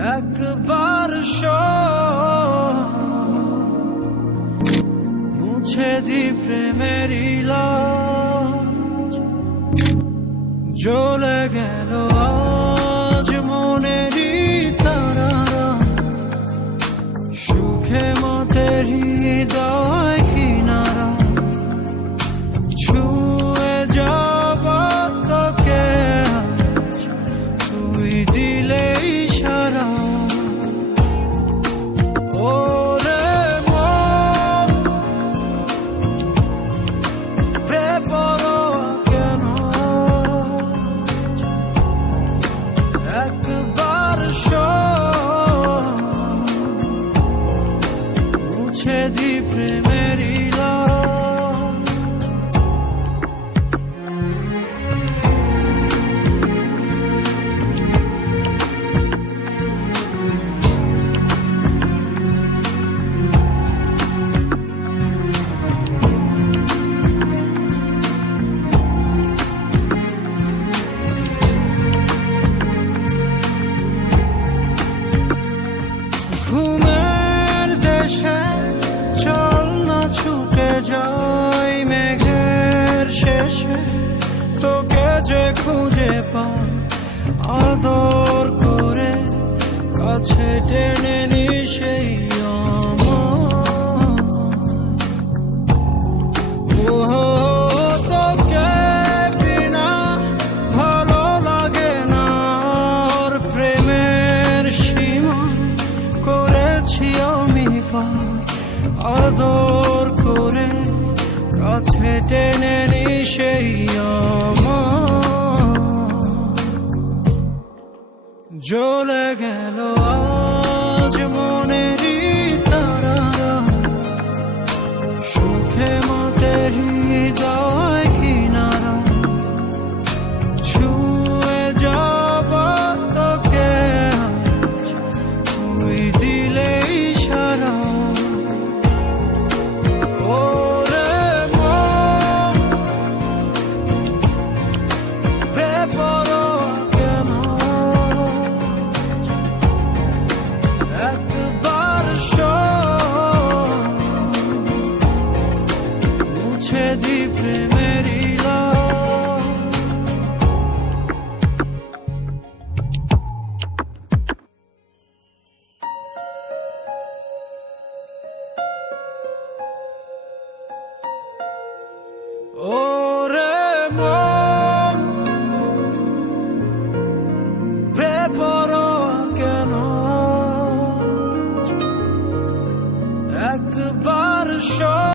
একবার মুছে দি প্রেমের লাজ, জ্বলে গেল আজ মনেরই তারা, সুখে মতের হৃদয় কিনারা, ছুঁয়ে যাব তোকে আজ, তুই দিলে ইশারা। ওরে মন বেপরোয়া কেন, একবার মুছে দি প্রেমের লাজ। ঘুমের দেশে চল না ছুটে যাই মেঘের শেষে, তোকে যে খুঁজে পাই আদর করে কাছে টেনে নি সেই তোকে বিনা ভালো লাগে না, ওর প্রেমের সীমা করেছি আমি পার, আদর করে কাছে টেনে নি সেই জ্বলে গেল আজ মনেরই তারা, সুখে মতের হৃদয় কিনারা, ছুঁয়ে যাব তোকে আজ, তুই দিলে ইশারা। ওরে মন বেপরোয়া কেন, একবার মুছে দি প্রেমের লাজ। ও